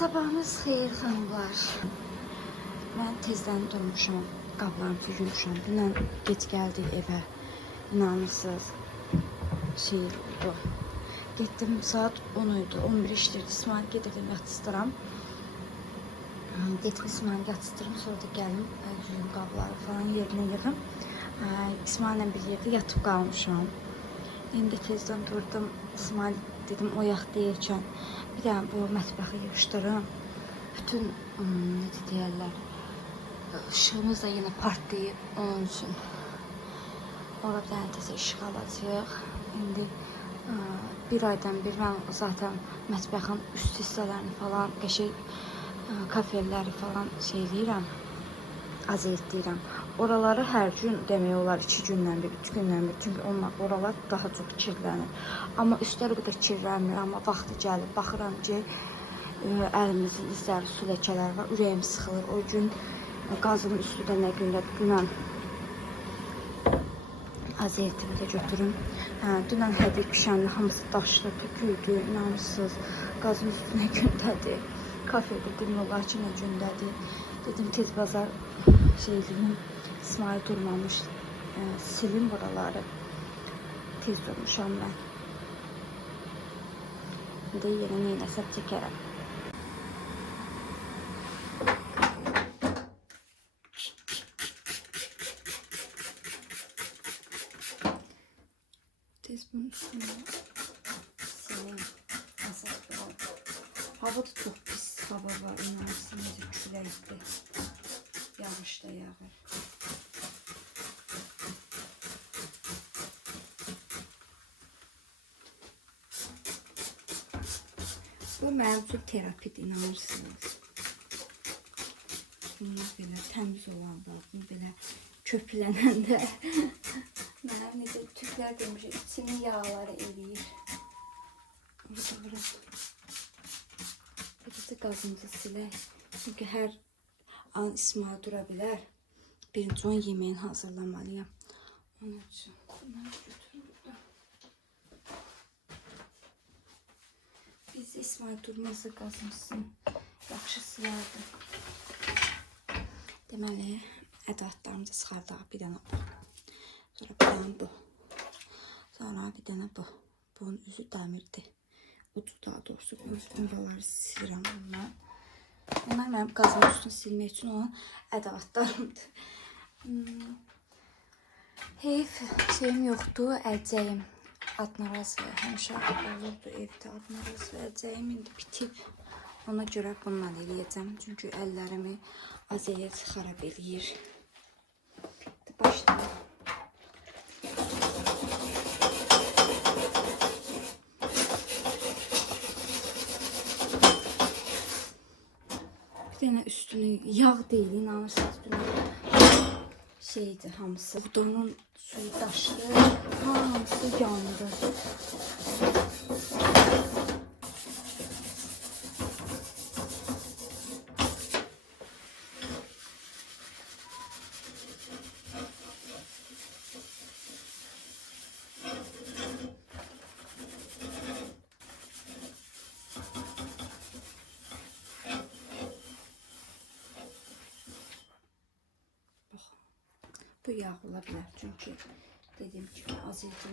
Sabahınız xeyir xanımlar. Mən tezdən durmuşam, qablarımı yumuşam. Dünən geç gəldik evə. İnanırsınız. Şey oldu. Getdim saat 10 idi. 11 işdirdi. İsmail gedirdim yatıstıram. Getdim İsmail yatıstıram. Sonra da gəlim yuyum qabları falan yerinə yığım. İsmail'lə bir yerdə yatıb qalmışam. İndi tezdən durdum. İsmail dedim oyaq deyirkən bir dənə bu mətbəxi yığışdırım. Bütün necə deyərlər, ışığımız da yenə partlayıb onun üçün. Orada bir dənə təzə işıq alacaq. İndi bir aydan bir mən zaten mətbəxin üst hissələrini falan, qəşəng kafelləri falan şey eləyirəm, azaltdıram. Oraları hər gün demək olar 2 gündən bir, 3 gündən bir. Çünki onlar oralar daha çox kirlənir. Amma üstlər o qədər kirlənmir. Amma vaxtı gəlir, baxıram ki, əlimizin izləri, su ləkələri var. Ürəyim sıxılır. O gün qazın üstü də nə gündə dünən azaltımı da götürüm. Dünən hədik pişəndə hamısı daşlı, töküldü. İnanırsınız, qazın üstü nə gündədir. Kafede demək olar ki, nə gündədir. Dedim tez bazar şeyliyim. İsmail durmamış, silim buraları. Tez durmuşam mən. Bir də yenə neynəsəb çəkərəm. Tez bunun üstüne silim. Hava da çox pis hava var. İnanırsınız, küləkdir. Yağış da yağır. Bu mənim üçün terapidir, inanırsınız. Bunu belə təmiz olanda, bunu belə köplənəndə mənim necə tüklər demiş, içinin yağları eləyir. Burada qazımızı silək. Çünki hər an İsmail dura bilər. Birinci onun yemeğini hazırlamalıyam. Onun üçün bunları götürüm buradan. Biz İsmail durmazsa qazımızın yaxşı silərdi. Deməli, ədatlarımızı çıxardaq. Bir dənə bu. Sonra bir dənə bu. Sonra bir dənə bu. Bunun üzü dəmirdir. Ucu daha doğrusu. Buraları silirəm bunlar. Bunlar mənim qazımın üstünü silmək üçün olan ədavatlarımdır. Heyf şeyim yoxdur, əlcəyim. Adnaraz və həmişə olurdu evdə adnaraz və əlcəyim indi bitib. Ona görə bundan eləyəcəm. Çünki əllərimi azəliyyət xarab eləyir. Başlayalım. Yine üstünü yağ değil, inanırsınız şeydi hamısı. Budonun suyu daşdı, hamısı yandı. Bu yağ olabilir çünkü dediğim gibi azaltım.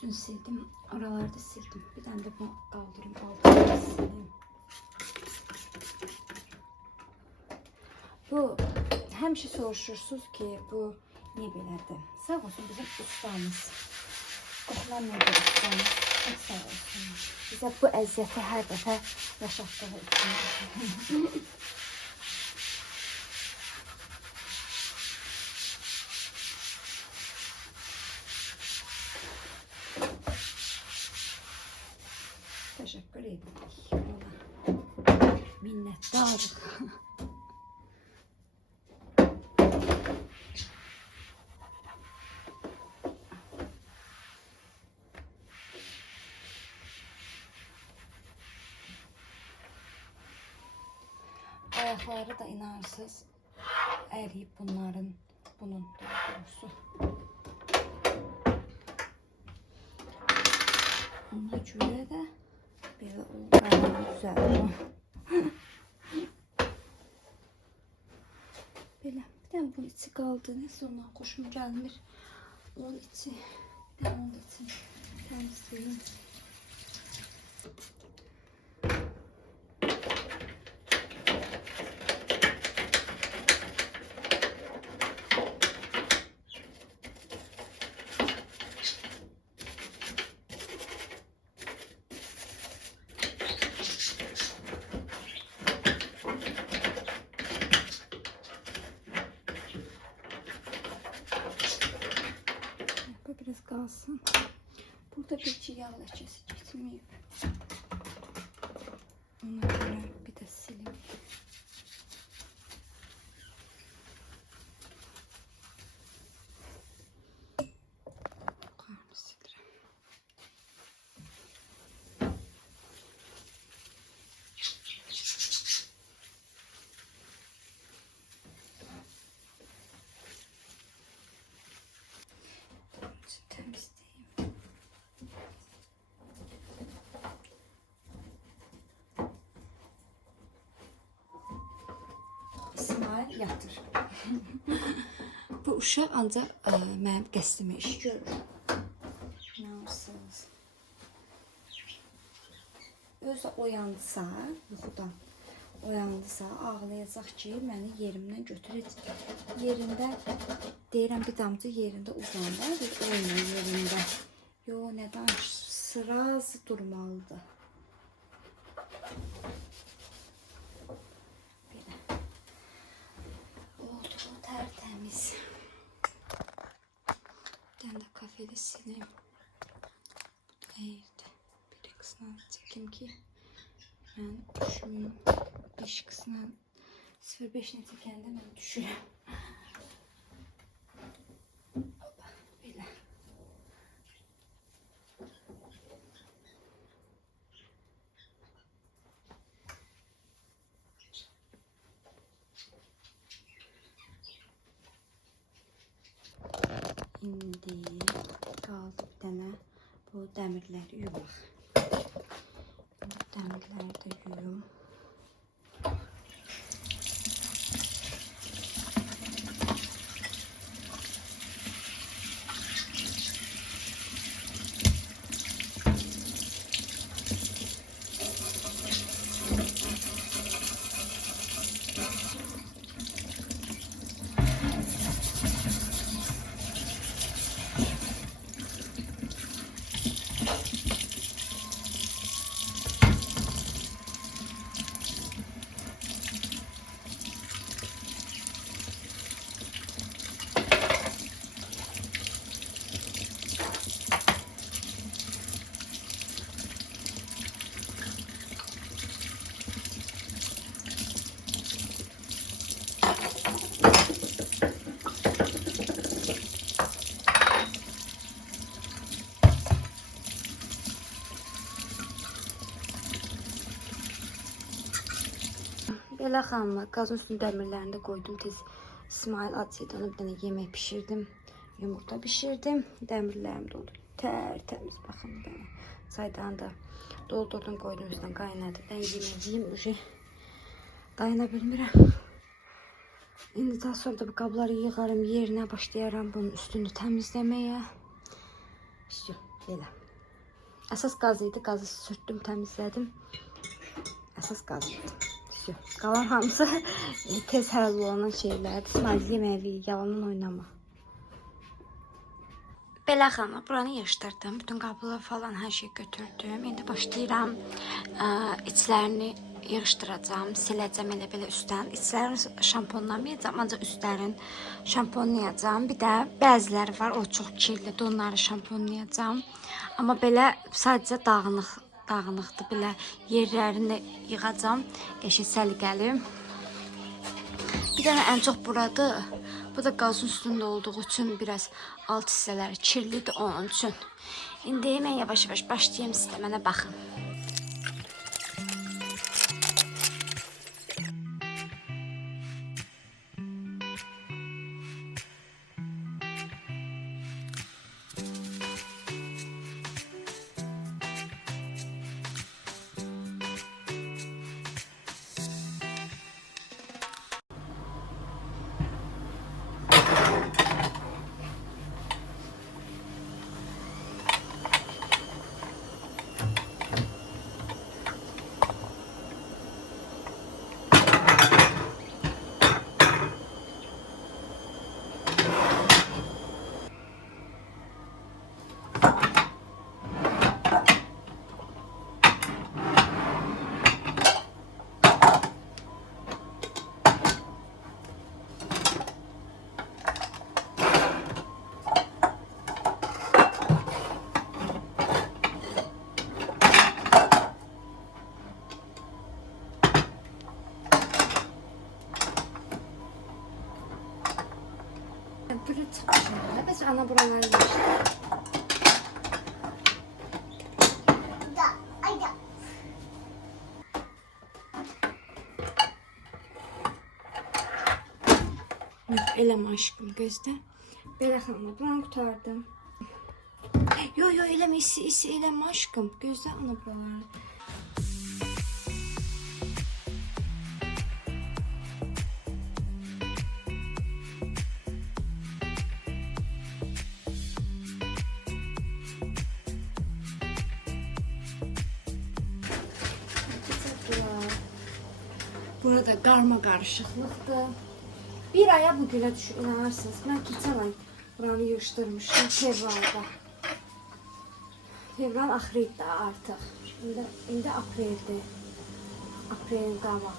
üstünü sildim. Oralarda sildim. Bir tane de bunu kaldırayım. Altını sileyim. Bu həmişə soruşursunuz ki, bu ne belədir? Sağ olsun bizim ustamız. Qoxulan nədir ustamız? Çok sağ olsun. Bizə bu əziyyəti hər dəfə yaşatdığı üçün. Teşekkür edirik ona. Minnettarıq. Ayakları da inansız eriyip bunun daha doğrusu. Ona göre de böyle oldu. Güzel. Böyle bir tane bunun içi kaldı. Neyse ondan hoşum gelmir. Onun içi. Bir tane onun içi. Temizleyeyim. Biraz kalsın. Burada bir yağ leçesi gitmeyip. Ona göre bir de sileyim. Yukarını sildirəm. Temizleyeyim. İsmail yatır. Bu uşaq ancaq mənim qəsdimə iş görür. Namussuz. Özü oyandısa, yuxudan oyandısa, ağlayacaq ki, məni yerimdən götürəcək. Yerində, deyirəm bir damcı yerində uzandı, bir oyna yerində. Yo, nədən sıraz durmalıdır. Tertemiz. Bir tane de kafede sileyim. Evet. Bir kısmına çekeyim ki ben düşmeyeyim. 5 kısmına 0.5 netikende ben düşürüm. Böyle. İndi kaldı bir tane bu demirleri yumaq. Demirləri də yuyum. Belə xanımlar, qazın üstünün dəmirlərini də qoydum. Tez İsmail acıydı, ona bir dənə yemək pişirdim. Yumurta pişirdim. Dəmirlərim doldu. Tərtəmiz, baxın bir dənə. Çaydanı da doldurdum, qoydum üstünə qaynadı. Ben yeməyim, dayana bilmirəm. İndi daha sonra da bu qabları yığarım, yerinə başlayaram bunun üstünü təmizləməyə. İşte Belə. Əsas qaz idi. Qazı sürtdüm, təmizlədim. Əsas qaz idi. Qalan hamısı tez həll olunan şeylərdir. İsmail yeməyi, yalandan oynama. Belə xana, buranı yığışdırdım. Bütün qablar falan hər şey götürdüm. İndi başlayıram içlərini yığışdıracağım, siləcəm elə belə üstdən. İçlərini şamponlamayacağım, ancaq üstlərin şamponlayacağım. Bir də bəziləri var, o çox kirlidir, onları şamponlayacağım. Amma belə sadəcə dağınıqdır, belə yerlərini yığacağım, qəşəng səliqəli. Bir dənə ən çox buradır. Bu da qazın üstündə olduğu üçün biraz alt hissələri kirlidir onun üçün. İndi mən yavaş-yavaş başlayayım, siz də mənə baxın. Böyle çıkışında biz ana buraları geçtik. Eləm aşkım gözdə. Belə xanım, buranı qutardım. Yo, eləm, isi eləm aşkım. Gözdə ana buraları. Burada karma karışıklıktı. Bir aya bugüne inanırsınız. Ben geçen ay buranı yığışdırmışdım fevralda. Fevral axırıydı artıq. İndi apreldir. Aprelin qabağıdır.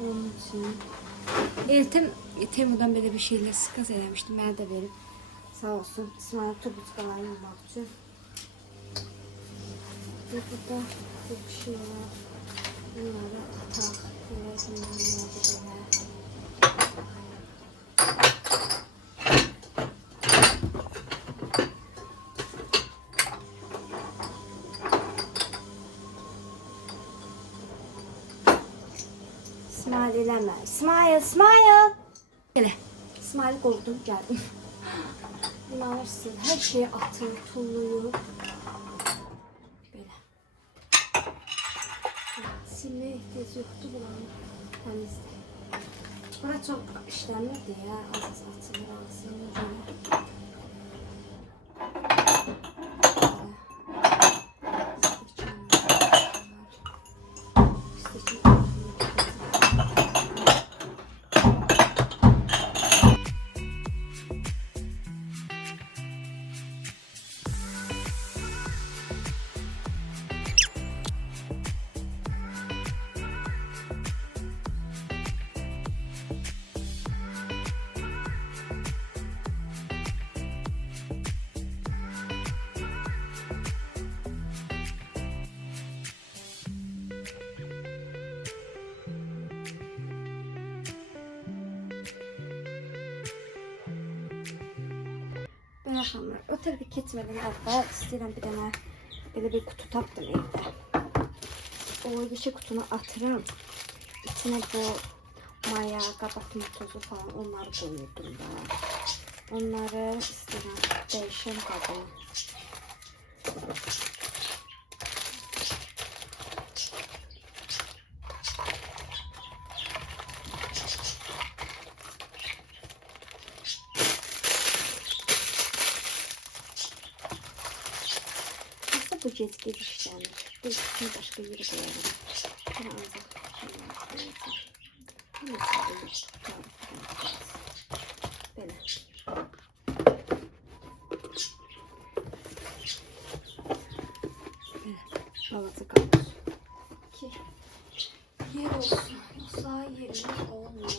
Onun üçün. Eltim Temu'dan belə bir şeyler sıkaz eləmişdim. Mənə də verib. Sağ olsun. İsmail turbuçkaları yığmaq üçün. Burada bir şey var. Bunları ataq. İsmail eləmə. İsmail. Elə. İsmail qovdum, gəldim. İnanırsın, hər şeyi atır, tulluyur. Belə. Silməyə ehtiyac yoxdur buranın. Təmizdir. Bura çox işləmirdi ya. Az açılır, ağzını. Yaxamlar. O tərəfə keçmədən əvvəl istəyirəm bir dənə belə bir kutu tapdım evdə. O yeşil kutunu atıram. İçinə bu maya, qabartma tozu falan onları koyuyordum da. Onları istəyirəm dəyişəm qabına. bu gec işlənir. Bu ikisini başqa yeri qoyarım. Bunu ancaq koyacağım. Belə. Balaca qalır ki yer olsun, yoxsa yerimiz olmur.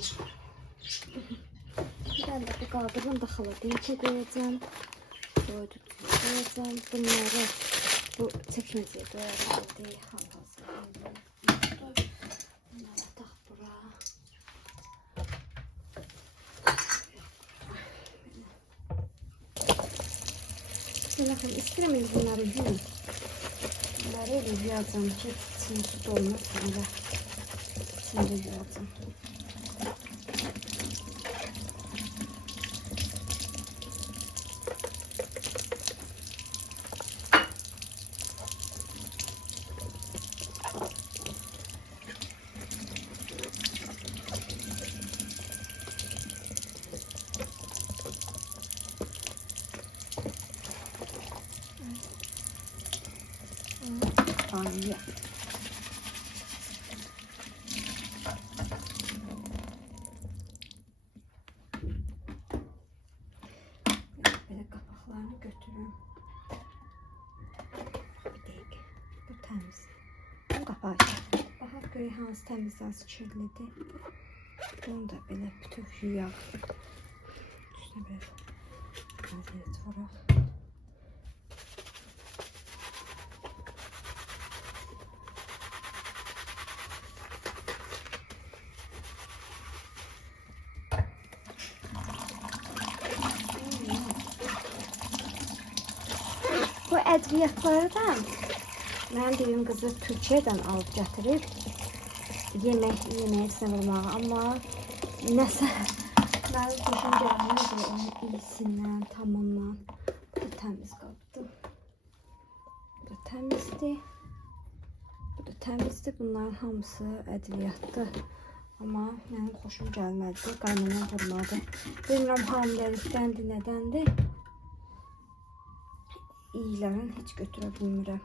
Bir dənə də bu qaldırım da xaladelnikə qoyacağım. Doyducuya qoyacağım. Bunları bu çəkməcəyə qoyarım. Hal-hazırda. Bunları tax bura. Bakın istəyirəm bunları yuyum. Bunları elə yuyacağım ki, içini su dolmasın da. İçində yuyacağım. Anne. Böyle kapaklarını götürün. Bir dakika. Bu temiz. Bu kapağı. Baxaq görək hansı təmiz, hansı kirlidir. Bunu da belə bütöv yuyaq. Üstünə bir vəziyyət vuraq. Bu ədviyyatlardan mən deyim qızı Türkiyədən alıb gətirib yemək istəmirəm, amma nəsə mənim xoşum gəlmədi onun iyisindən, tamamından. Bu da təmiz qabdır. Bu da təmizdir. Bu da təmizdir. Bunların hamısı ədviyyatdır. Amma mənim xoşum gəlmədi. Qaynana vurmadı. Bilmirəm hamiləlikdəndir, nədəndir. İyilərini heç götürə bilmirəm.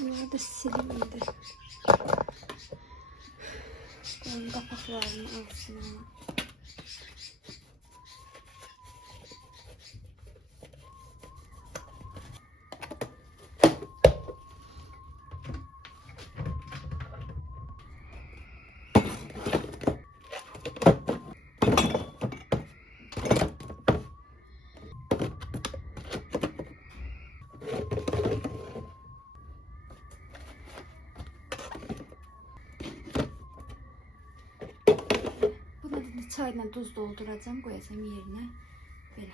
Bunlar da silindir. Onun kapaklarını alsın ama. Çayla tuz dolduracağım, koyacağım yerine. Böyle.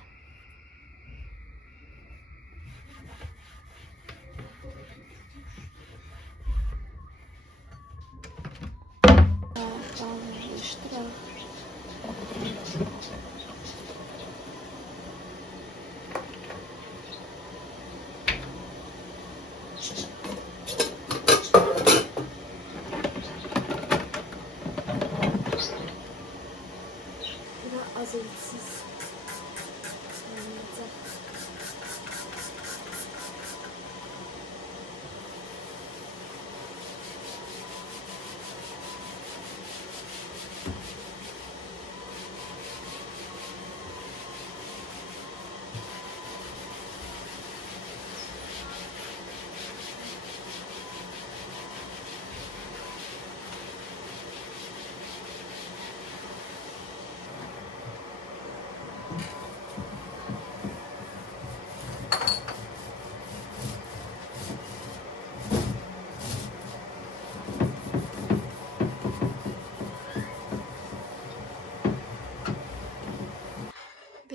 Azıcıksız.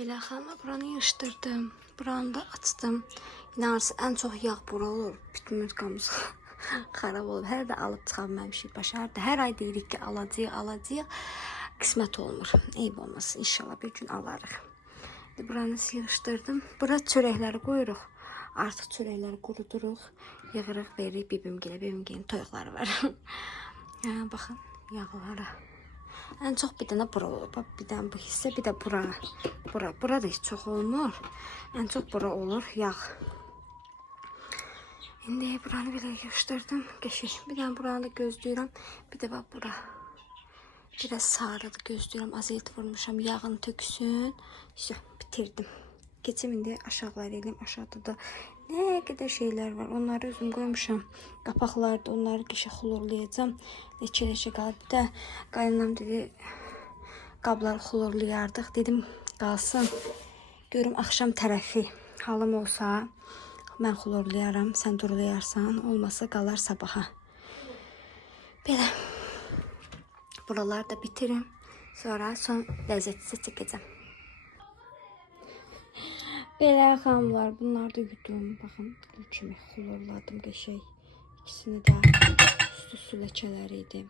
Belə xanıma buranı yığışdırdım. Buranı da açdım. İnanırsın ən çox yağ bura olur. Bütün mutqamız xarab olub. Hər də alıb çıxa bilməmişik başa. Hər ay deyirik ki, alacağıq. Qismət olmur. Eyb olmasın. İnşallah bir gün alarıq. Buranı yığışdırdım. Bura çörəkləri qoyuruq. Artıq çörəkləri quruduruq. Yığırıq, veririk bibimgilə. Bibimgilin toyuqları var. Baxın yağlara. Ən çox bir dənə bura olur. Bir dənə bu hissə, bir də bura. Bura da heç çox olmur. Ən çox bura olur, yağ. İndi buranı belə yığışdırdım. Qəşəng. Bir dənə buranı da gözləyirəm. Bir də bax bura. Biraz sarı da gözləyirəm. Azet vurmuşam, yağını töksün. İşte bitirdim. Keçim indi aşağıları eləyim. Aşağıda da nə qədər şeylər var. Onları özüm qoymuşam. Qapaqlarda onları qəşəng xlorlayacağam. Leçə qalıb. Bir də qaynanam dedi, qabları xlorlayardıq. Dedim, qalsın. Görüm axşam tərəfi halım olsa, mən xlorlayaram, sən durulayarsan. Olmasa qalar sabaha. Belə. Buraları da bitirim. Sonra son ləzzəti çəkəcəm. Belə xanımlar, bunları da yudum. Baxın, bu kimi xlorladım qəşəng. İkisini də üstü ləkələri idi.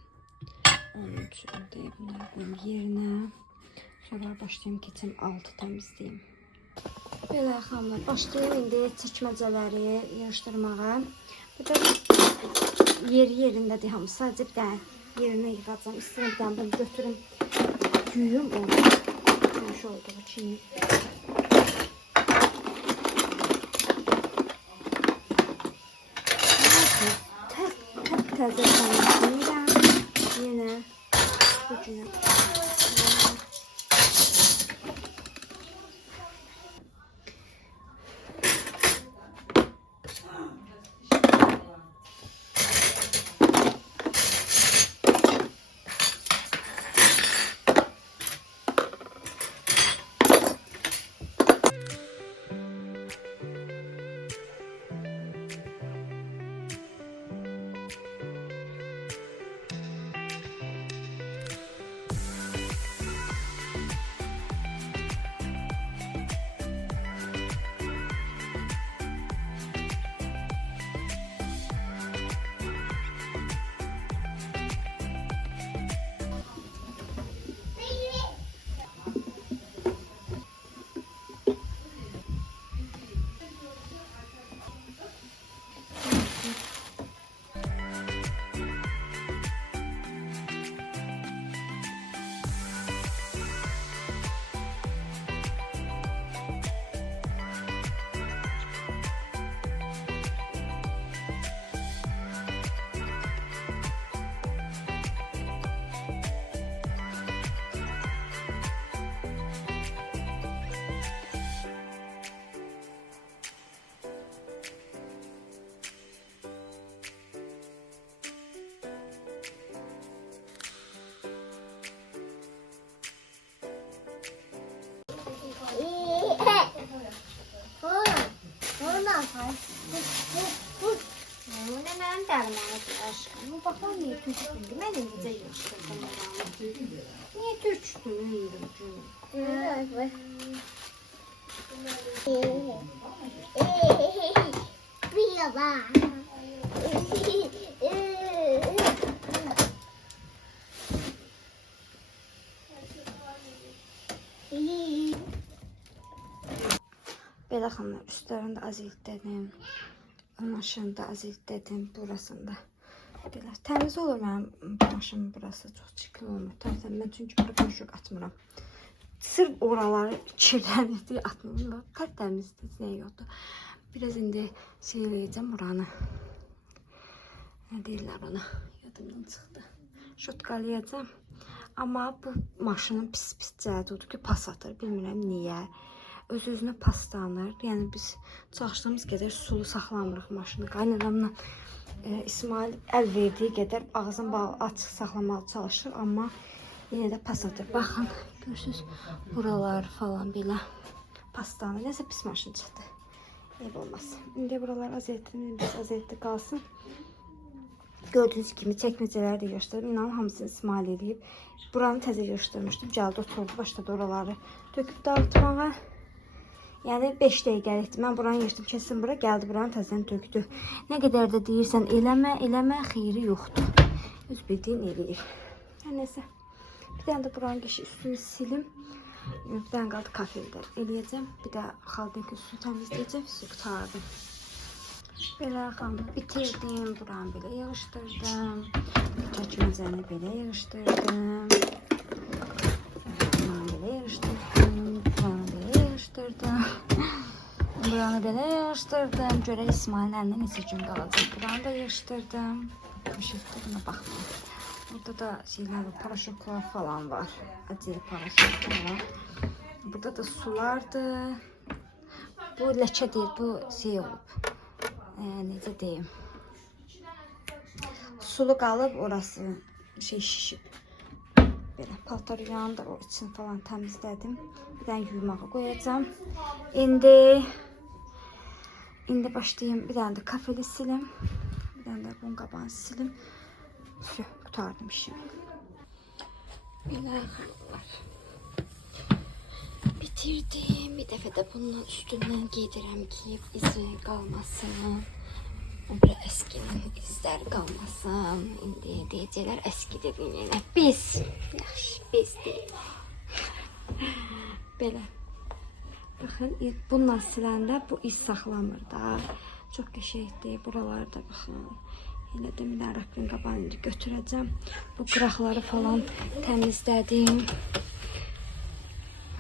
Onun üçün də bunları qoyum yerinə. Sonra başlayayım, keçim altı təmizləyim. Belə xanımlar, başlayayım indi çəkməcələri yığışdırmağa. Bu da yerindədir hamısı. Sadəcə bir dənə yerinə yığacam. İstəyirəm bir dənə bunu götürüm, güyüm onu. Gümüş olduğu kimi. Təzə tanışlayıram. Yenə bu günə. Neden dermanı aşkım? Bakalım niye türçtün? Ben de güzel yaşadım. Niye türçtün? Merhaba. Belə xanımlar, üstlərində aziltlədim. Maşında aziltlədim, burasında. Belə təmiz olur mənim maşımın burası, çox çirkin olmur. Tərsən, mən çünki bura boşluq atmıram. Sırf oraları kirlənir deyə atmıram. Tərtəmizdir, nə yoxdur. Biraz indi eləyəcəm buranı. Nə deyirlər ona? Yadımdan çıxdı. Şotqalayacam. Amma bu maşının pis cəhədi odur ki, pas atır. Bilmirəm niyə. Öz-özünə paslanır. Yəni biz çalışdığımız qədər sulu saxlamırıq maşını. Qaynanamla İsmail əl verdiyi qədər ağzını açıq saxlamağa çalışır, amma yenə də pas atır. Baxın, görürsünüz, buralar falan belə paslanır. Nəsə pis maşın çıxdı. Ev olmaz. İndi buralar azətli qalsın. Gördüğünüz kimi çəkməcələri də göstərdim. İnanın hamısını İsmail edib. Buranı təzə göstərmişdim. Gəldi oturdu, başladı oraları töküb dağıtmağa. Yəni 5 dəqiqəlikdir. Mən buranı yığdım, kesin bura. Gəldi buranı təzədən tökdü. Nə qədər də deyirsən eləmə, eləmə, xeyri yoxdur. Öz bildiyin eləyir. Nəsə. Bir dənə də buranın geçi üstünü silim. Bir dənə qaldı kafeldə eləyəcəm. Bir də xaldinki üstünü təmizləyəcəm. Su qutardım. Belə qaldı. Bitirdim. Buranı belə yığışdırdım. Çəkməcəni belə yığışdırdım. Buranı belə yığışdırdım. Buranı belə yığışdırdım. Buranı belə yığışdırdım. Görək İsmailin əlinə neçə gün qalacaq. Buranı da yığışdırdım. Poşetdə buna baxmayın. Burada da şeyler var, paraşotlar falan var. Acılı paraşotlar var. Burada da sulardır. Bu ləkə deyil, bu şey olub. Necə deyim? Sulu qalıb, orası şişib. Belə paltar yanında o için falan təmizlədim. Bir dənə yumağa qoyacağım. İndi başlayayım. Bir dənə də kafeli silim. Bir dənə də bunun qabağını silim. Qutardım işimi. Belə var. Bitirdim. Bir dəfə də bundan üstündən giydirəm ki, izi qalmasın. O bir əskinin izlər qalmasın. İndi deyəcəklər əskidir yenə. Biz. Yaxşı, biz deyil. Belə. Baxın, bununla siləndə bu iz saxlamır da. Çox qəşəngdir. Buralarda baxın. Elə demirlər, rəqbin qabağını götürəcəm. Bu qıraqları falan təmizlədim.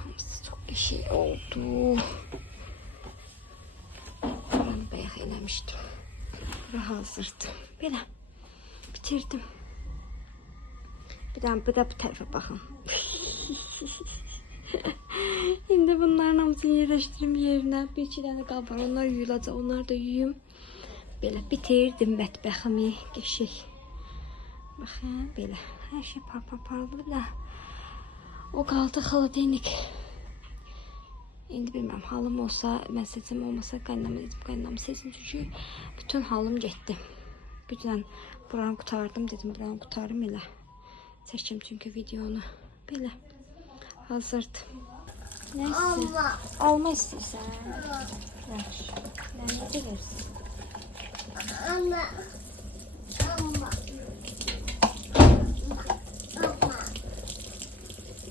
Hamısı çox qəşəng oldu. Buranı bayaq eləmişdim. Bura hazırdır. Belə. Bitirdim. Bir də bu tərəfə baxın. İndi bunların hamısını yerləşdirim yerinə. Bir iki dənə qab var. Onlar yuyulacaq. Onları da yuyum. Belə bitirdim mətbəximi, qəşəng. Baxın, belə. Hər şey parlı da. O qaldı xaladenik. İndi bilməm, halım olsa, mən seçim olmasa qaynamı seçim. Çünki bütün halım getdi. Güclə buranı qutardım, dedim buranı qutarım elə. Çəkim çünki videonu. Belə. Hazırdır. Nə istəyirsən? Alma istəyirsən? Yaxşı. Mən nə deyirsən? Ama.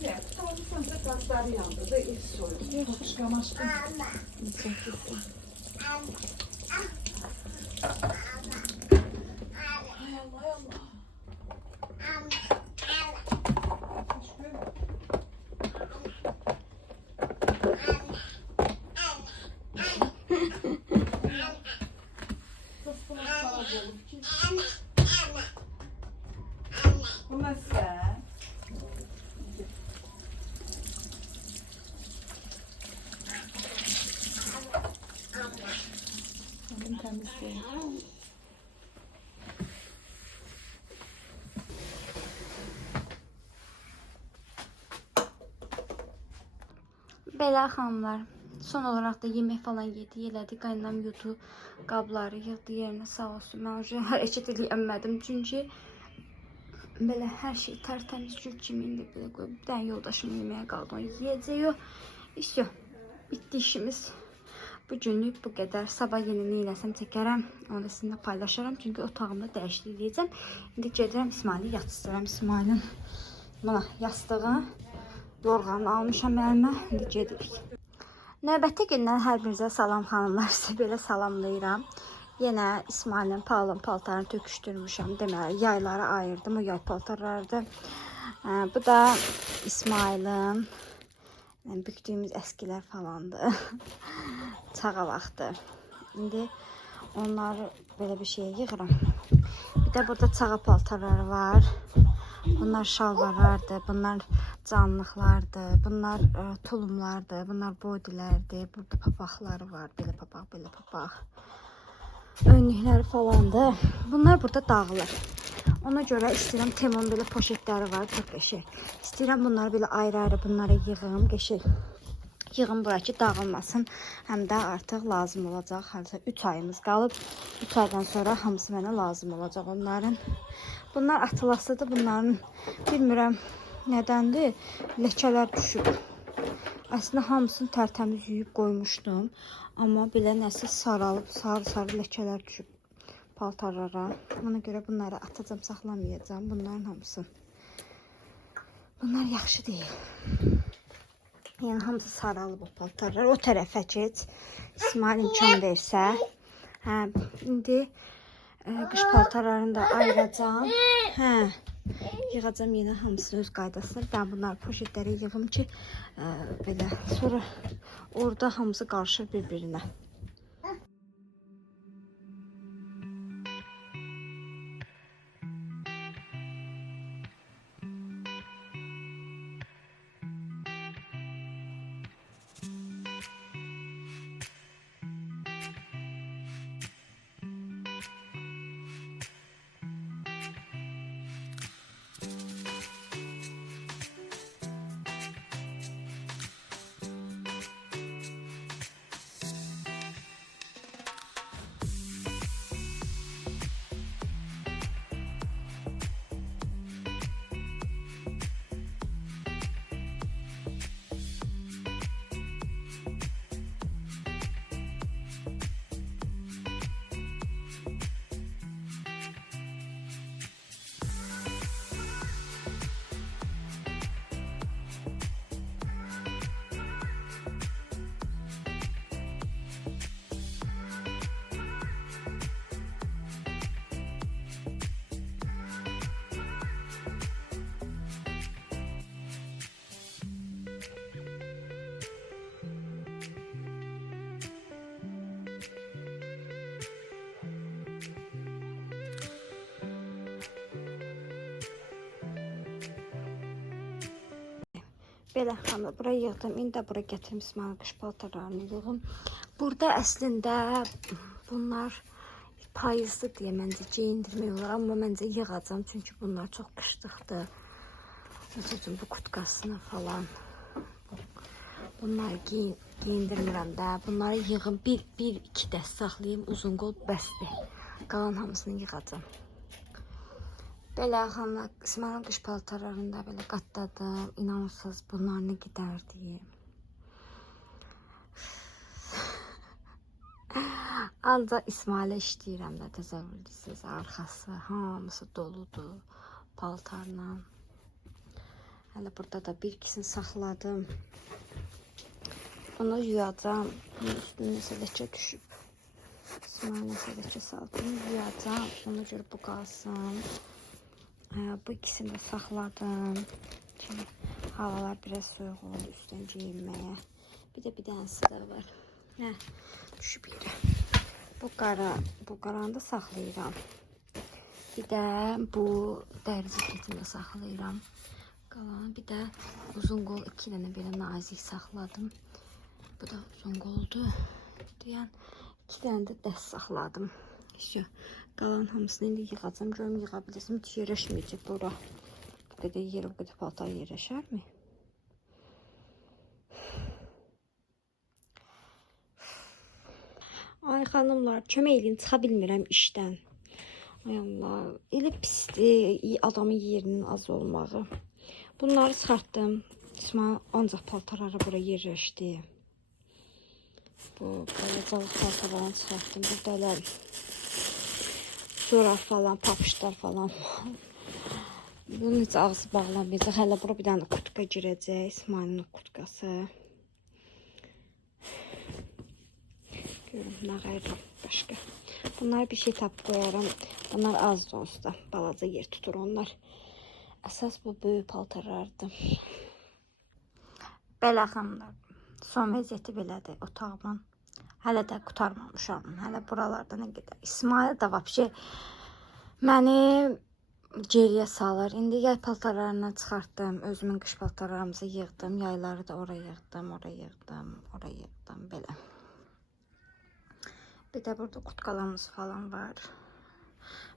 Evet, tamam sen de gazları yandırdı, ilk soydu. Çıkamazsın. Hay Allah, hay Allah. Bu nasıl? Bakın temizleyin. Belə xanımlar. Son olarak da yemek falan yedi, elədi. Qaynam yudu, qabları yığdı yerinə, sağ olsun. Mən уже hərəkət eləyəmədim. Çünki belə hər şey tərtəmiz gül kimi indi belə qoyub. Bir dənə yoldaşım yeməyə qaldı, onu yiyəcək o. İşte bitti işimiz. Bu günlük bu qədər. Sabah yeni nə eləsəm çəkərəm. Onu da sizinlə paylaşaram. Çünki otağımda dəyişiklik edəcəm. İndi gedirəm İsmaili yatırsıram. İsmailin bana yastığı, yorğanı almışam əlimə. İndi gedirik. Növbəti gündən hər birinizə salam xanımlar. Sizə belə salamlayıram. Yenə İsmailin paltarını töküşdürmüşəm. Deməli, yaylara ayırdım. O yay paltarlardı. Bu da İsmailin bükdüyümüz əskilər falandı. Çağa vaxtı. İndi onları belə bir şeye yığıram. Bir de burada çağa paltarları var. Bunlar şalvarlardır, bunlar canlıqlardır, bunlar tulumlardır, bunlar bodilərdir. Burada papaqları var, belə papaq, belə papaq. Önlükləri falandır. Bunlar burada dağılır. Ona görə istəyirəm, Temon belə poşetləri var, çox qəşəng. İstəyirəm bunları belə ayrı-ayrı bunlara yığım, qəşəng Yığın bura ki dağılmasın. Həm də artıq lazım olacaq. Harca 3 ayımız qalıb. 3 aydan sonra hamısı mənə lazım olacaq onların. Bunlar atılasıdır. Bunların bilmirəm nədəndir. Ləkələr düşüb. Əslində hamısını tərtəmiz yuyub qoymuşdum. Amma belə nəsə saralıb, sarı-sarı ləkələr düşüb paltarlara. Ona görə bunları atacağım, saxlamayacağım. Bunların hamısını. Bunlar yaxşı deyil. Yəni hamısı saralıb o paltarlar. O tərəfə keç. İsmail imkan versə. Hə, indi qış paltarlarını da ayıracağım. Hə. Yığacağım yenə hamısını öz qaydasına. Ben bunları poşetlərə yığım ki, belə sonra orada hamısı qarışır bir-birinə. Belə xanım, buraya yığdım. İndi də buraya gətirim İsmail qış paltarlarını yığım. Burada əslində bunlar payızlı deyə məncə geyindirmək olar. Amma məncə yığacam. Çünki bunlar çox qışlıqdır. Məsələn, bu kutkasını falan. Bunları geyindirmirəm də. Bunları yığım. Bir-iki dəst saxlayayım. Uzun qol bəsdir. Qalan hamısını yığacam. Belə xanımlar, İsmailin qış paltarlarını da belə qatladım. İnanırsınız, bunlar nə gedərdi. Ancaq İsmailə işləyirəm də, təzəvvürlüsünüz. Arxası hamısı doludur paltarla. Hələ burada da bir ikisini saxladım. Onu yuyacam. Bunun üstünə nəsə ləkə düşüb. İsmail nəsə ləkə saldım. Yuyacam. Ona görə bu qalsın. Bu ikisini de saxladım. Şimdi havalar biraz soğuk oldu üstdən geyinməyə. Bir dənəsi də var. Hə, düşüb yerə. Bu qaranı da saxlayıram. Bir də bu dəri ceketini də saxlayıram. Qalanı bir də uzun qol 2 dənə belə nazik saxladım. Bu da uzun qoldu. Yəni 2 dənə də dəst saxladım. İşte qalan hamısını indi yığacam. Görüm yığa bilirsin. Hiç yerləşməyəcək bura. Bu qədər yer, bu qədər paltar yerləşərmi? Ay xanımlar, kömək eləyin, çıxa bilmirəm işdən. Ay Allah, elə pisdir adamın yerinin az olmağı. Bunları çıxartdım. İsmail ancaq paltarları bura yerləşdi. Bu qalacaq paltarlarını çıxartdım. Buradalar Zora falan, papışlar falan. Bunun heç ağzı bağlamayacaq. Hələ bura bir dənə kutka girəcək. İsmailin kutkası. Görüm, nə qayıram başqa. Bunlar bir şey tapıb qoyaram. Bunlar az da olsa balaca yer tutur onlar. Əsas bu böyük paltarlardır. Belə xanımlar, son vəziyyəti belədir otağımın. Hələ də qutarmamışam. Hələ buralarda nə qədər. İsmail da vəbşə məni geriyə salır. İndi yay paltarlarını çıxartdım. Özümün qış paltarlarımızı yığdım. Yayları da oraya yığdım, oraya yığdım, oraya yığdım. Belə. Bir də burada kutkalarımız falan var.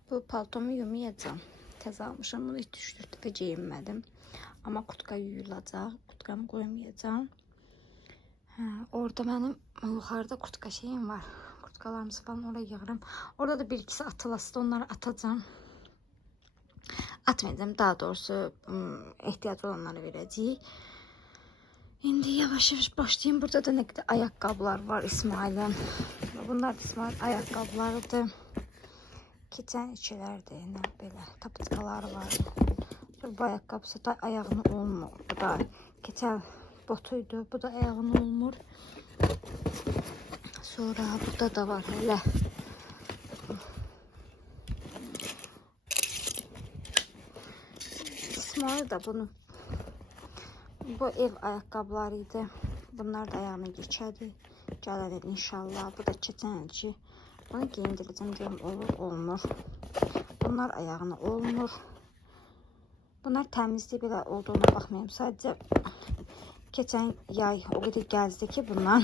Bu paltomu yumayacağım. Təzə almışam. Bunu 3-4 dəfə geyinmədim. Amma kutka yuyulacaq. Kutkamı qoymayacağım. Orada benim yukarıda kurtka şeyim var. Kurtkalarımızı falan oraya yığırım. Orada da bir ikisi atılası, onları atacağım. Atmayacağım, daha doğrusu ehtiyac olanları verəcəyik. İndi yavaş yavaş başlayayım. Burada da ne kadar ayakkabılar var İsmail'in. Bunlar İsmail ayakkabılarıdır. Keçən içilərdir, nə belə tapıtkaları var. Bu ayakkabısı da ayağını olmur. Bu da keçən botuydu, bu da ayağını olmur. Sonra burada da var hele. İsmail da bunu, bu ev ayakkabılarıydı. Bunlar da ayağına geçerdi. Gəlir inşallah. Bu da keçənci. Bunu giyindireceğim, görüm olur olmur. Bunlar ayağına olmur. Bunlar təmizliği belə olduğuna baxmayayım. Sadəcə keçən yay o qədər gəzdi ki bunlar.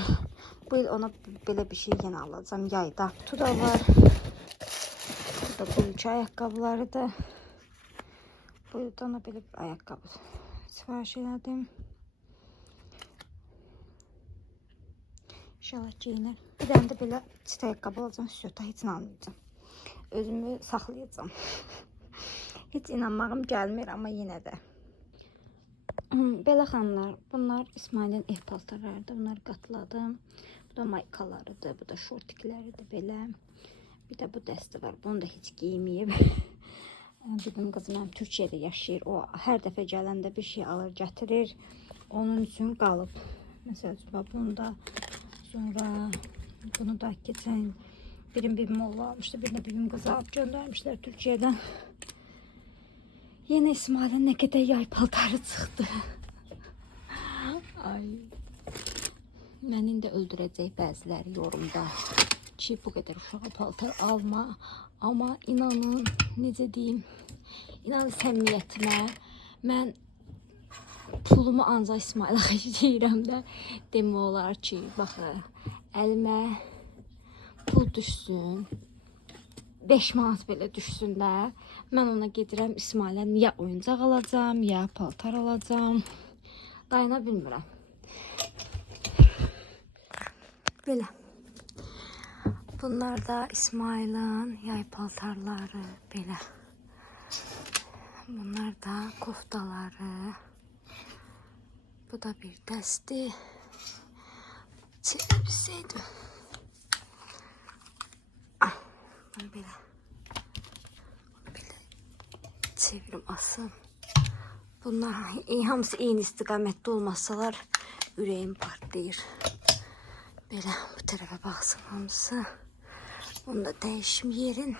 Bu il ona belə bir şey yenə alacağım yayda. Bu da var. Bu da buyucu ayakkabılarıdır. Bu ildə ona belə bir ayakkabı sifariş elədim. İnşallah giyinir. Bir dənə də belə çit ayakkabı alacağım. Süta heç almayacağım. Özümü saxlayacağım. Heç inanmağım gəlmir, amma yenə də. Belə xanımlar, bunlar İsmail'in ev paltarlarıdır. Bunları qatladım. Bu da maykalarıdır, bu da şortikləridir belə. Bir də bu dəsti var. Bunu da heç giyməyib. Bizim qızım mənim Türkiyədə yaşayır. O hər dəfə gələndə bir şey alır, gətirir. Onun üçün qalıb. Məsələn, bunu da sonra bunu da keçən birim oğlu almışdı. Bir də birim qızı alıb göndərmişlər Türkiyədən. Yine İsmail'in ne kadar yay paltarı çıxdı. Ay. Məni də öldürəcək bəziləri yorumda ki, bu qədər uşağa paltar alma. Ama inanın, necə deyim, inanın səmimiyyətimə, mən pulumu ancaq İsmail'ə xərcləyirəm də demək olar ki, baxın, əlimə pul düşsün, 5 manat belə düşsün də, mən ona gedirəm İsmail'ə ya oyuncaq alacağım, ya paltar alacağım. Dayana bilmirəm. Belə. Bunlar da İsmail'in yay paltarları belə. Bunlar da koftaları. Bu da bir dəsti. Çevirbilseydim. Belə. Belə çevirim asın. Bunlar hamısı eyni istiqamətdə olmasalar ürəyim partlayır. Belə bu tərəfə baxsın hamısı. Bunu da dəyişim yerin.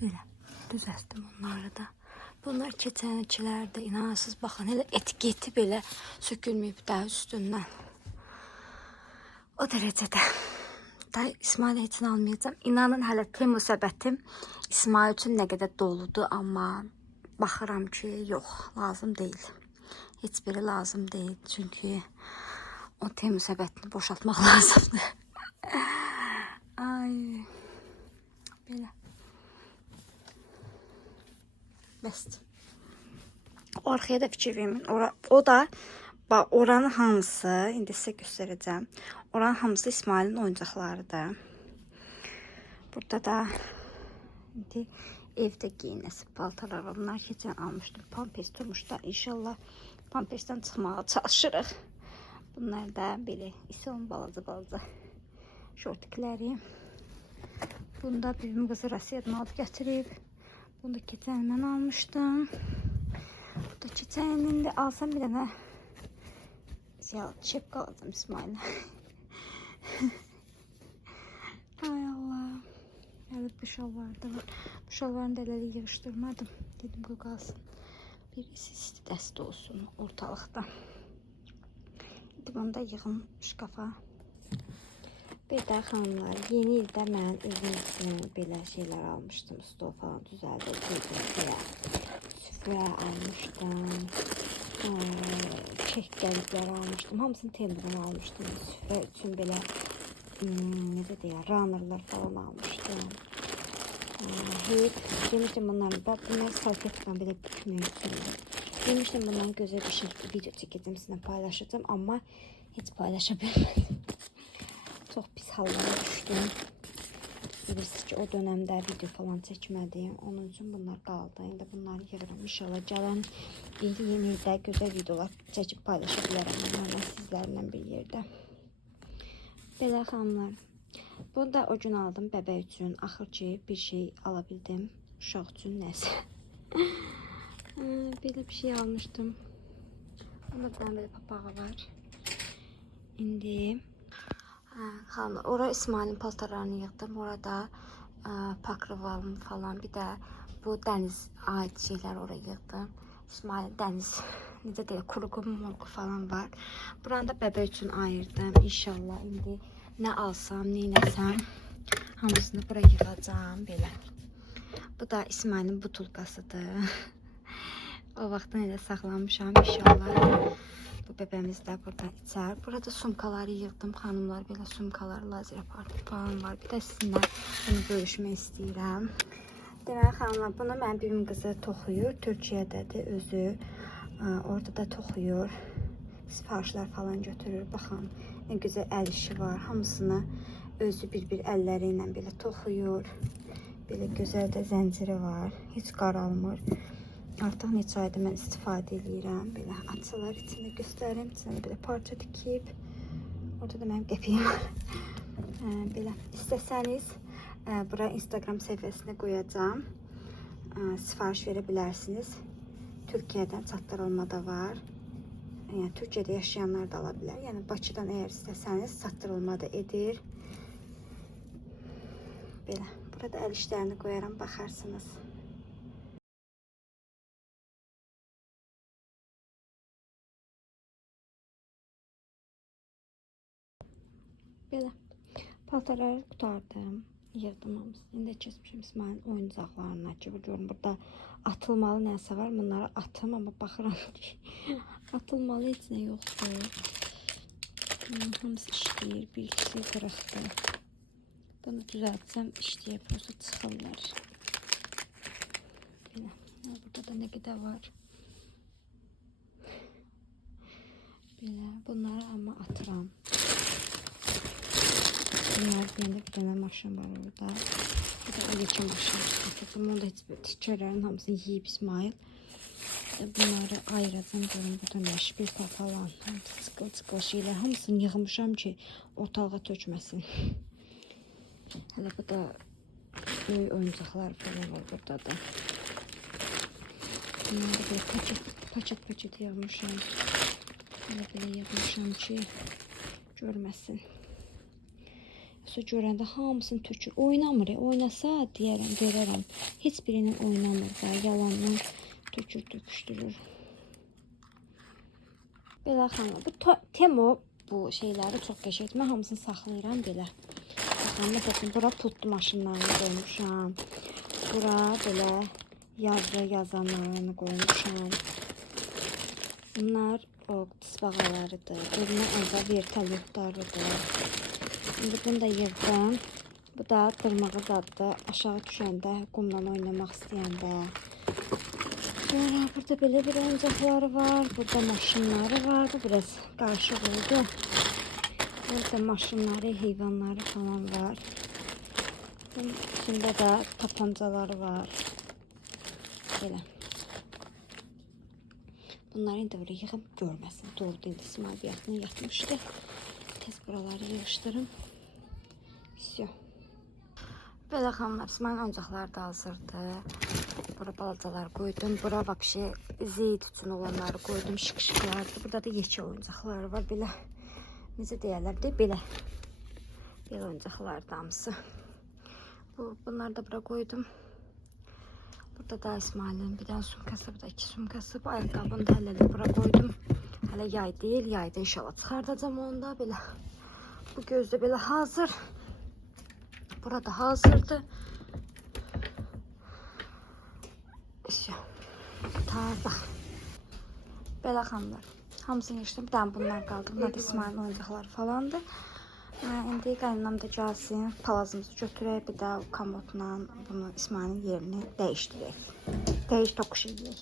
Belə düzəltdim onları da. Bunlar keçənçilərdə inanasız baxın. Elə etiketi belə sökülməyib daha üstündən. O dərəcədə. Da İsmail'e heç almayacağım. İnanın hələ Temu səbətim İsmail üçün nə qədər doludur, amma baxıram ki, yox, lazım deyil. Heç biri lazım deyil. Çünki o Temu səbətini boşaltmaq lazımdır. Ay. Belə. Bəsdir. O arxaya da fikir vermin. O da oranın hamısı, indi sizə göstərəcəm. Oranın hamısı İsmail'in oyuncaqlarıdır. Burada da indi evdə giyinəsi paltarlar var. Bunlar keçən almışdım. Pampers durmuşlar. İnşallah pampersdən çıxmağa çalışırıq. Bunlar da belə İsa'nın balaca şortikləri. Bunda birim qızı Rasiyadan alıb gətirib. Bunu da keçən mən almışdım. Bu da keçənin də alsam bir dənə şapka alacağım İsmail'e. Ay Allah. Evet, bu şalvar da var. Bu şalvarın dələri yığışdırmadım. Dedim bu qalsın. Birisi isti dəst olsun ortalıqda. Şimdi bunu da yığın şkafa. Bir də xanımlar, yeni ildə mən özüm üçün belə şeylər almışdım. Stol falan düzəldirdim. Süfrə almışdım. Kek qəliklər almışdım. Hamısını Temu'dan almışdım. Süfrə üçün belə necə deyək, runnerlar falan almışdım. Hep demişdim bunları da. Bunlar salfetdən belə bükmək üçündür. Demiştim bundan güzel bir şekilde video çekeceğim, sizinle paylaşacağım ama hiç paylaşabilmedim. Çok pis hallara düştüm. Bilirsiniz ki o dönemdə video falan çəkmədim. Onun üçün bunlar qaldı. İndi bunları yığıram. İnşallah gələn yeni ildə gözəl videolar çəkib paylaşa bilərəm onlarla sizlərlə bir yerdə. Belə xanımlar. Bunu da o gün aldım bəbək üçün. Axır ki bir şey ala bildim. Uşaq üçün nəsə. Belə bir şey almışdım. Ama bir tane böyle papağı var. İndi xanımlar, oraya İsmail'in paltarlarını yığdım. Orada pakrivalım falan, bir de bu dəniz ait şeyler oraya yığdım. İsmail'in dəniz necə deyək, kuruku murku falan var. Buranı da bəbək üçün ayırdım. İnşallah indi nə alsam, neynəsəm hamısını buraya yığacağım belə. Bu da İsmail'in butulkasıdır. O vaxtdan elə saxlamışam, inşallah. Bu bebeğimiz de burada içer. Burada sumkaları yığdım xanımlar, belə sumkalar, lazer aparatı falan var. Bir de sizinle bunu bölüşmək istəyirəm. Deməli xanımlar, bunu mənim birim qızı toxuyur. Türkiyədədir özü. Orada da toxuyur. Sifarişlər falan götürür. Baxın, nə gözəl əl işi var. Hamısını özü bir əlləri ilə belə toxuyur. Belə gözəl də zənciri var. Heç qaralmır. Artıq neçə ayda mən istifadə edirəm. Belə açılar içində göstərim. İçində belə parça tikib. Orada da mənim qəpiyim var. Belə istəsəniz bura Instagram səhifəsinə qoyacağım. Sifariş verə bilərsiniz. Türkiyədən çatdırılmada var. Yəni Türkiyədə yaşayanlar da ala bilər. Yəni Bakıdan əgər istəsəniz çatdırılma da edir. Belə. Burada əl işlərini qoyaram, baxarsınız. Belə paltarları qutardım, yığdım hamısını. İndi keçmişim İsmail'in oyuncaqlarına ki, görün burada atılmalı nəsə var. Bunları atım, amma baxıram ki atılmalı heç nə yoxdur. Hamısı işləyir, bir ikisi qırıqdır. Bunu düzəltsəm işləyə prosta çıxırlar. Belə. Burada da nə qədər var. Belə. Bunları amma atıram. Bir tane maşın var orada. Bir de öyleki maşın. Atacağım. Onda hiç böyle tikörlerin hamısını yiyip İsmail. Bunları ayıracağım. Görün burada şpilka falan. Sıkıl şeyler. Hamısını yığmışam ki ortalığa tökməsin. Hələ bu da böyük oyuncaqlar falan var burada da. Bunları böyle paket yığmışam. Belə yığmışam ki görməsin. Su görəndə hamısını tökür. Oynamır. Oynasa deyərəm, görərəm. Heç birinin oynamır da. Yalandan tökür, töküşdürür. Belə xanım. Bu Temo bu şeyləri çox qəşəngdir. Mən hamısını saxlayıram belə. Baxın, məsələn, bura pultlu maşınlarını qoymuşam. Bura belə yazanlarını qoymuşam. Bunlar o tısbağalarıdır. Bunlar əvvəl vertolyotlarıdır. Şimdi bunu da yığdım. Bu da dırmağı zaddır. Aşağı düşəndə, qumla oynamaq istəyəndə. Sonra burada belə bir oyuncaqları var. Burada maşınları var. Bu biraz qarışıq oldu. Burada maşınları, heyvanları falan var. Bunun içində də tapancaları var. Belə. Bunları indi buraya yığıb görməsin. Doğrudan indi İsmail bir yaxından yatmışdı. Tez buraları yığışdırım. Всё. Belə xanımlar, İsmail oyuncaqları da hazırdır. Bura balacalar qoydum. Bura vəbşə zeyt üçün olanları qoydum. Şık-şıklardır. Burada da yekə oyuncaqları var. Belə, necə deyərlər də, belə. Belə oyuncaqlar da hamısı. Bunları da bura qoydum. Burada da İsmail'in bir tane sumkası, bir de iki sumkası. Bu ayakkabını da hələ bura qoydum. Hələ yay deyil, yayda inşallah çıxardacağım onu da belə. Bu gözdə belə hazır. Burada hazırdır. İşte. Tarzı. Belə xanımlar. Hamısını yığışdım. Bir tane bunlar qaldı. Bunlar da İsmail'in oyuncaqları falandır. İndi qaynanam da gəlsin. Palazımızı götürək. Bir də komodla bunu İsmail'in yerini dəyişdirək. Dəyiş tokuş edək.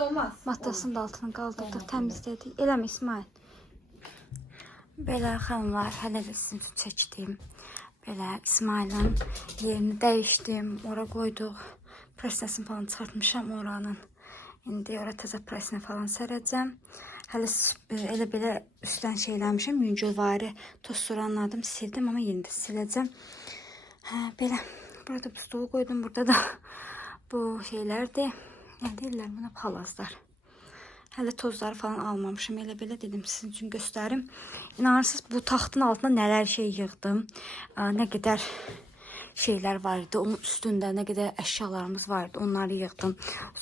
olmaz. Matrasın da altını qaldırdıq, təmizlədik. Eləmi İsmail? Belə xanımlar, hələ də sizin üçün çəkdim. Belə İsmailin yerini dəyişdim, ora qoyduq. Presnesini falan çıxartmışam oranın. İndi ora təzə presini falan sərəcəm. Hələ elə belə üstdən şeyləmişəm, yüngülvari tozsoranladım, sildim, amma yeni də siləcəm. Belə, burada bu stolu qoydum, burada da bu şeylərdir. Nə deyirlər buna? Palazlar. Hələ tozları falan almamışım. Elə belə dedim sizin üçün göstərim. İnanırsınız bu taxtın altına nələr şey yığdım. Nə qədər şeylər var idi. Onun üstündə nə qədər əşyalarımız var idi. Onları yığdım.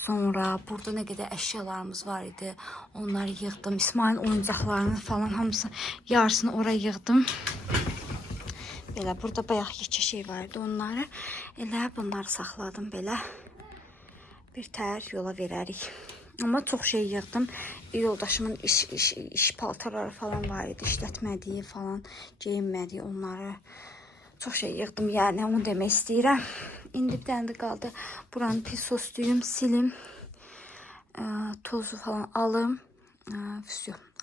Sonra burada nə qədər əşyalarımız var idi. Onları yığdım. İsmailin oyuncaqlarını falan hamısı yarısını oraya yığdım. Belə burada bayaq yekə şey var idi. Onları elə bunları saxladım belə. Bir tər yola verərik. Amma çox şey yığdım. Yoldaşımın iş paltarları falan var idi. İşlətmədiyi falan, geyinmədiyi onları. Çox şey yığdım, yəni onu demək istəyirəm. İndi bir dənə də qaldı. Buranı pis sosluyum, silim. Tozu falan alım.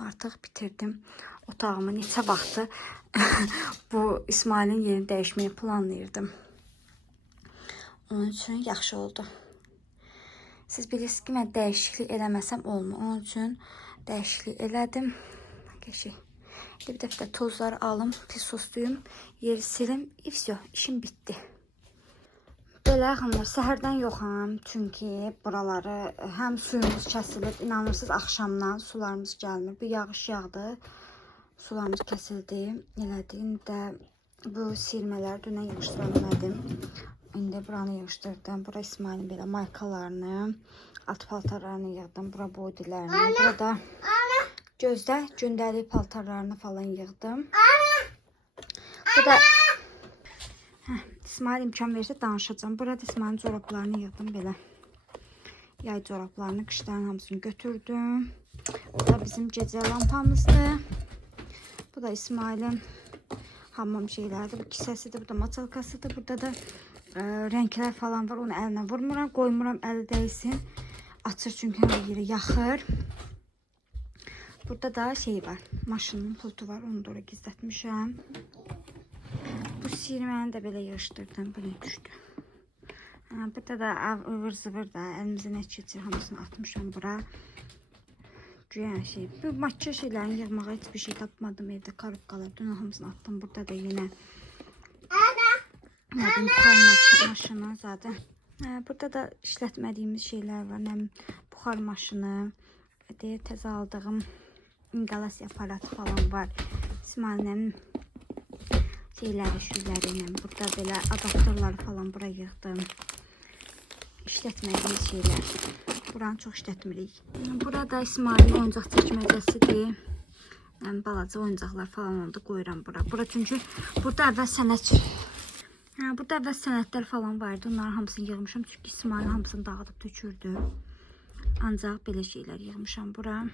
Artıq bitirdim otağımı. Neçə vaxtı bu İsmailin yerini dəyişməyi planlayırdım. Onun üçün yaxşı oldu. Siz bilirsiniz ki, mən dəyişiklik eləməsəm olmur. Onun üçün dəyişiklik elədim. Geçək. Bir dəfə tozları alım, pis sosluyum, yeri silim. İşim bitdi. Belə xanımlar, səhərdən yoxam. Çünki buraları həm suyumuz kəsilib, inanırsınız axşamdan sularımız gəlmir. Bir yağış yağdı, sularımız kəsildi. Elədi. İndi də bu silmələri dünən yığışdıra bilmədim. İndi buranı yığışdırdım. Bura İsmailin belə maykalarını, alt paltarlarını yığdım. Bura boydilərini. Burada gözdə gündəlik paltarlarını falan yığdım. Bu da İsmail imkan verirsə danışacağım. Burada İsmailin corablarını yığdım belə. Yay corablarını, qışların hamısını götürdüm. Bu da bizim gecə lampamızdır. Bu da İsmailin hamam şeylərdir. Bu kisəsidir, bu da maçalkasıdır. Burada da renklər falan var. Onu əlinə vurmuram, qoymuram əli dəysin. Açır çünki hər yeri yaxır. Burada da şey var. Maşının pultu var. Onu da oraya gizlətmişəm. Bu sirməni də belə yığışdırdım. Bu ne düşdü? Burada da ıvır zıvır da əlimizə nə keçir hamısını atmışam bura. Güya şey. Bu makyaj şeylərini yığmağa heç bir şey tapmadım evdə. Karobkalar. Dünən hamısını attım. Burada da yine buxar maşını zaten. Burada da işlətmədiyimiz şeylər var. Nəm buxar maşını, təzə aldığım inqalasiya aparatı falan var. İsmail'in şeyləri. Burada belə adaptörləri falan bura yığdım. İşlətmədiyimiz şeylər. Buranı çox işlətmirik. Burada İsmail'in oyuncaq çəkməcəsidir. Balaca oyuncaqlar falan oldu, qoyuram bura. Bura çünki burada əvvəl sənət burada əvvəl sənətlər falan vardı. Onların hamısını yığmışam. Çünki İsmail hamısını dağıdıb tökürdü. Ancaq belə şeylər yığmışam bura.